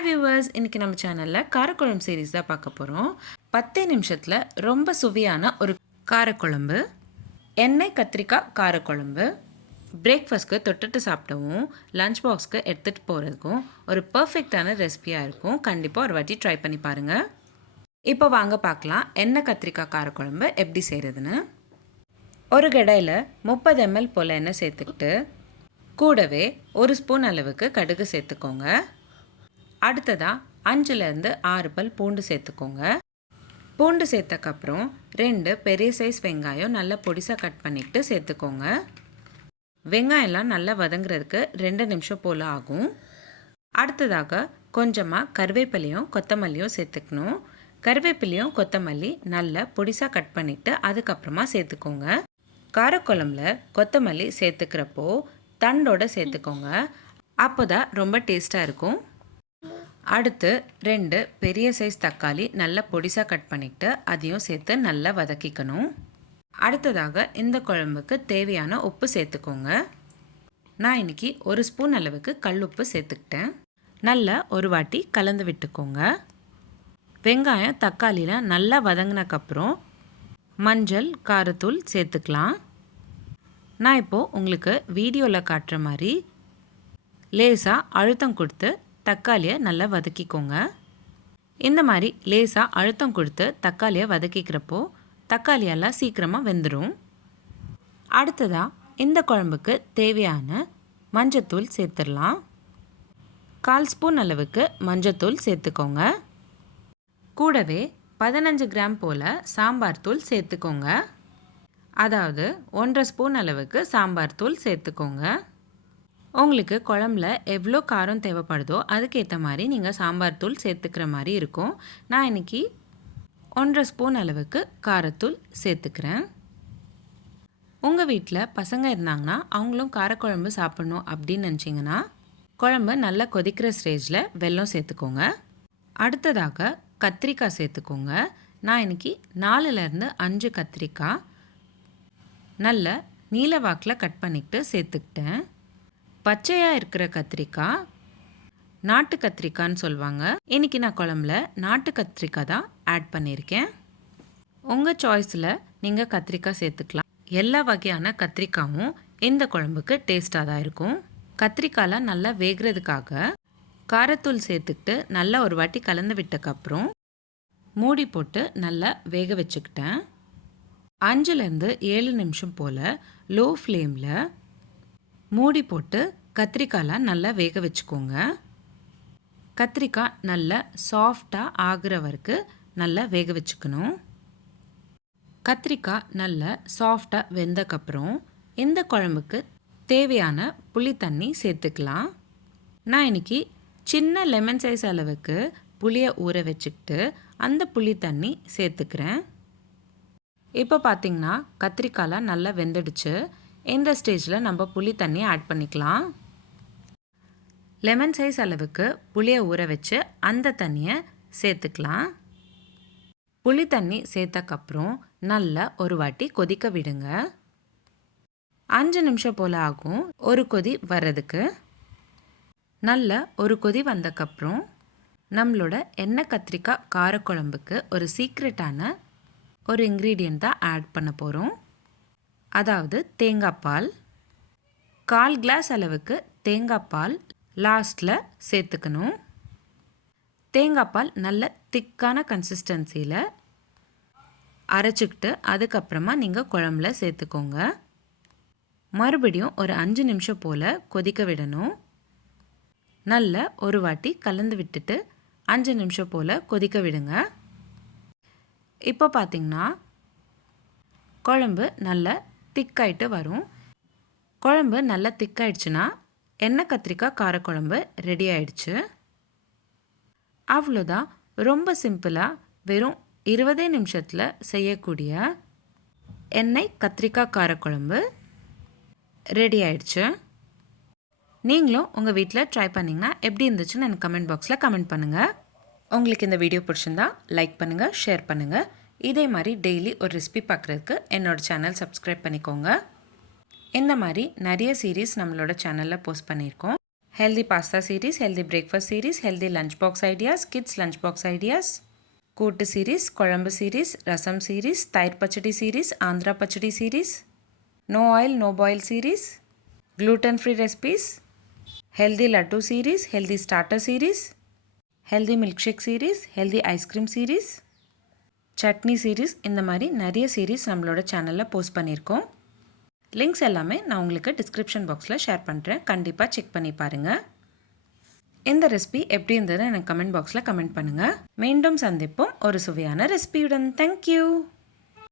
Hi viewers, இன்றைக்கி நம்ம சேனலில் காரக்குழம்பு சீரீஸ் தான் பார்க்க போகிறோம். 10 நிமிஷத்தில் ரொம்ப சுவையான ஒரு காரக்குழம்பு, எண்ணெய் கத்திரிக்காய் காரக்குழம்பு. பிரேக்ஃபாஸ்ட்க்கு தொட்டுட்டு சாப்பிடவும் லஞ்ச் பாக்ஸ்க்கு எடுத்துகிட்டு போகிறதுக்கும் ஒரு பர்ஃபெக்டான ரெசிபியாக இருக்கும். கண்டிப்பாக ஒரு வாட்டி ட்ரை பண்ணி பாருங்கள். இப்போ வாங்க பார்க்கலாம் எண்ணெய் கத்திரிக்காய் காரக்குழம்பு எப்படி செய்கிறதுன்னு. ஒரு கடாயில் 30 ml போல் எண்ணெய் சேர்த்துக்கிட்டு கூடவே 1 ஸ்பூன் அளவுக்கு கடுகு சேர்த்துக்கோங்க. அடுத்ததாக 5லேருந்து 6 பல் பூண்டு சேர்த்துக்கோங்க. பூண்டு சேர்த்தக்கப்புறம் 2 பெரிய சைஸ் வெங்காயம் நல்லா பொடிசாக கட் பண்ணிவிட்டு சேர்த்துக்கோங்க. வெங்காயம்லாம் நல்லா வதங்குறதுக்கு 2 நிமிஷம் போல் ஆகும். அடுத்ததாக கொஞ்சமாக கருவேப்பிலையும் கொத்தமல்லியும் சேர்த்துக்கணும். கருவேப்பிலையும் கொத்தமல்லி நல்லா பொடிசாக கட் பண்ணிவிட்டு அதுக்கப்புறமா சேர்த்துக்கோங்க. காரக்குழம்புல கொத்தமல்லி சேர்த்துக்கிறப்போ தண்டோடு சேர்த்துக்கோங்க, அப்போ தான் ரொம்ப டேஸ்ட்டாக இருக்கும். அடுத்து 2 பெரிய சைஸ் தக்காளி நல்லா பொடிசாக கட் பண்ணிவிட்டு அதையும் சேர்த்து நல்லா வதக்கிக்கணும். அடுத்ததாக இந்த குழம்புக்கு தேவையான உப்பு சேர்த்துக்கோங்க. நான் இன்றைக்கி 1 ஸ்பூன் அளவுக்கு கல் உப்பு சேர்த்துக்கிட்டேன். நல்லா ஒரு வாட்டி கலந்து விட்டுக்கோங்க. வெங்காயம் தக்காளியில் நல்லா வதங்கினக்கப்புறம் மஞ்சள் காரத்தூள் சேர்த்துக்கலாம். நான் இப்போது உங்களுக்கு வீடியோவில் காட்டுற மாதிரி லேசாக அழுத்தம் கொடுத்து தக்காளியை நல்லா வதக்கிக்கோங்க. இந்த மாதிரி லேசாக அழுத்தம் கொடுத்து தக்காளியை வதக்கிக்கிறப்போ தக்காளியெல்லாம் சீக்கிரமாக வெந்துடும். அடுத்ததாக இந்த குழம்புக்கு தேவையான மஞ்சத்தூள் சேர்த்துடலாம். 1/4 ஸ்பூன் அளவுக்கு மஞ்சத்தூள் சேர்த்துக்கோங்க. கூடவே 15 கிராம் போல் சாம்பார் தூள் சேர்த்துக்கோங்க. அதாவது 1/2 ஸ்பூன் அளவுக்கு சாம்பார் தூள் சேர்த்துக்கோங்க. உங்களுக்கு குழம்புல எவ்வளோ காரம் தேவைப்படுதோ அதுக்கேற்ற மாதிரி நீங்கள் சாம்பார் தூள் சேர்த்துக்கிற மாதிரி இருக்கும். நான் இன்றைக்கி 1/2 ஸ்பூன் அளவுக்கு காரத்தூள் சேர்த்துக்கிறேன். உங்கள் வீட்டில் பசங்க இருந்தாங்கன்னா அவங்களும் காரக்குழம்பு சாப்பிட்ணும் அப்படின்னு நினச்சிங்கன்னா குழம்பு நல்லா கொதிக்கிற ஸ்டேஜில் வெல்லம் சேர்த்துக்கோங்க. அடுத்ததாக கத்திரிக்காய் சேர்த்துக்கோங்க. நான் இன்றைக்கி 4லேருந்து 5 கத்திரிக்காய் நல்ல நீல வாக்கில் கட் பண்ணிக்கிட்டு சேர்த்துக்கிட்டேன். பச்சையாக இருக்கிற கத்திரிக்காய் நாட்டு கத்திரிக்காய்ன்னு சொல்லுவாங்க. இன்றைக்கி நான் குழம்புல நாட்டு கத்திரிக்காய் தான் ஆட் பண்ணியிருக்கேன். உங்கள் சாய்ஸில் நீங்கள் கத்திரிக்காய் சேர்த்துக்கலாம். எல்லா வகையான கத்திரிக்காயும் இந்த குழம்புக்கு டேஸ்ட்டாக தான் இருக்கும். கத்திரிக்காயெலாம் நல்லா வேகிறதுக்காக காரத்தூள் சேர்த்துக்கிட்டு நல்லா ஒரு வாட்டி கலந்து விட்டக்கப்புறம் மூடி போட்டு நல்லா வேக வச்சுக்கிட்டேன். 5லேருந்து 7 நிமிஷம் போல் லோ ஃப்ளேமில் மூடி போட்டு கத்திரிக்காயெலாம் நல்லா வேக வச்சுக்கோங்க. கத்திரிக்காய் நல்லா சாஃப்டாக ஆகிற வரைக்கும் நல்லா வேக வச்சுக்கணும். கத்திரிக்காய் நல்லா சாஃப்டாக வெந்தக்கப்புறம் இந்த குழம்புக்கு தேவையான புளி தண்ணி சேர்த்துக்கலாம். நான் இன்றைக்கி சின்ன லெமன் சைஸ் அளவுக்கு புளியை ஊற வச்சுக்கிட்டு அந்த புளி தண்ணி சேர்த்துக்கிறேன். இப்போ பார்த்திங்கன்னா கத்திரிக்காயெலாம் நல்லா வெந்துடுச்சு. இந்த ஸ்டேஜில் நம்ம புளி தண்ணி ஆட் பண்ணிக்கலாம். லெமன் சைஸ் அளவுக்கு புளியை ஊற வச்சு அந்த தண்ணியை சேர்த்துக்கலாம். புளி தண்ணி சேர்த்தக்கப்புறம் நல்லா ஒரு வாட்டி கொதிக்க விடுங்க. 5 நிமிஷம் போல் ஆகும் ஒரு கொதி வர்றதுக்கு. நல்ல ஒரு கொதி வந்தக்கப்புறம் நம்மளோட எண்ணெய் கத்திரிக்காய் காரக்குழம்புக்கு ஒரு சீக்ரெட்டான ஒரு இன்க்ரீடியண்ட் தான் ஆட் பண்ண போகிறோம். அதாவது தேங்காய் பால். 1/4 கிளாஸ் அளவுக்கு தேங்காய் பால் லாஸ்ட்டில் சேர்த்துக்கணும். தேங்காய் பால் நல்ல திக்கான கன்சிஸ்டன்சியில் அரைச்சிக்கிட்டு அதுக்கப்புறமா நீங்கள் குழம்புல சேர்த்துக்கோங்க. மறுபடியும் ஒரு 5 நிமிஷம் போல் கொதிக்க விடணும். நல்ல ஒரு வாட்டி கலந்து விட்டுட்டு 5 நிமிஷம் போல் கொதிக்க விடுங்க. இப்போ பார்த்திங்கன்னா குழம்பு நல்லா திக்காயிட்டு வரும். குழம்பு நல்லா திக்காயிடுச்சுன்னா எண்ணெய் கத்திரிக்காய் காரக்குழம்பு ரெடி ஆயிடுச்சு. அவ்வளோதான். ரொம்ப சிம்பிளாக வெறும் 20 நிமிஷத்தில் செய்யக்கூடிய எண்ணெய் கத்திரிக்காய் காரக்குழம்பு ரெடி ஆயிடுச்சு. நீங்களும் உங்கள் வீட்டில் ட்ரை பண்ணிங்கன்னா எப்படி இருந்துச்சுன்னு எனக்கு கமெண்ட் பாக்ஸில் கமெண்ட் பண்ணுங்கள். உங்களுக்கு இந்த வீடியோ பிடிச்சிருந்தா லைக் பண்ணுங்கள், ஷேர் பண்ணுங்கள். இதே மாதிரி டெய்லி ஒரு ரெசிபி பார்க்குறதுக்கு என்னோடய சேனல் சப்ஸ்கிரைப் பண்ணிக்கோங்க. இந்த மாதிரி நிறைய சீரீஸ் நம்மளோட சேனலில் போஸ்ட் பண்ணியிருக்கோம். Healthy pasta series, healthy breakfast series, healthy lunch box ideas, kids lunch box ideas, kootu series, kuzhambu series, rasam series, thayir pachadi series, Andhra pachadi series, no oil no boil series, gluten free recipes, healthy laddu series, healthy starter series, healthy milkshake series, healthy ice cream series, chutney series, இந்த மாதிரி நிறைய series நம்மளோட சேனலில் post பண்ணியிருக்கோம். Links எல்லாமே நான் உங்களுக்கு description பாக்ஸில் ஷேர் பண்ணுறேன். கண்டிப்பாக செக் பண்ணி பாருங்கள். இந்த ரெசிபி எப்படி இருந்ததுன்னு எனக்கு கமெண்ட் பாக்ஸில் கமெண்ட் பண்ணுங்கள். மீண்டும் சந்திப்போம் ஒரு சுவையான ரெசிபியுடன். தேங்க்யூ.